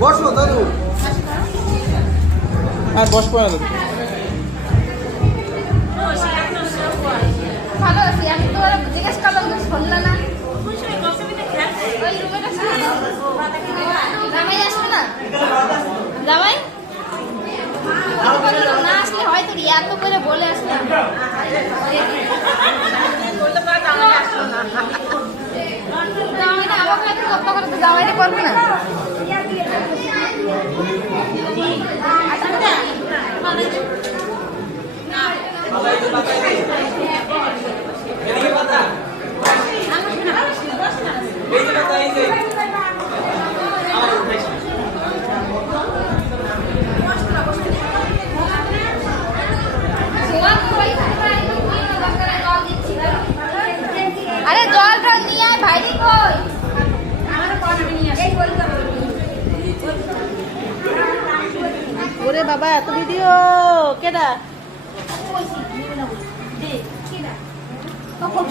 বসো দাদু। আর বসবো না দাদু। ভালো আছি। আমি তো জিজ্ঞেস করলাম তো শুনলে না। জামাই আসবে না? জামাই না আসলে হয়তো এত করে বলে আসলাম জামাই না আমাকে এত কষ্ট করে তো জামাইটা করবে না। আরে জলটা নিয়ে আয় ভাইরি কই ওরে বাবা এত ভিডিও কেডা তো খুব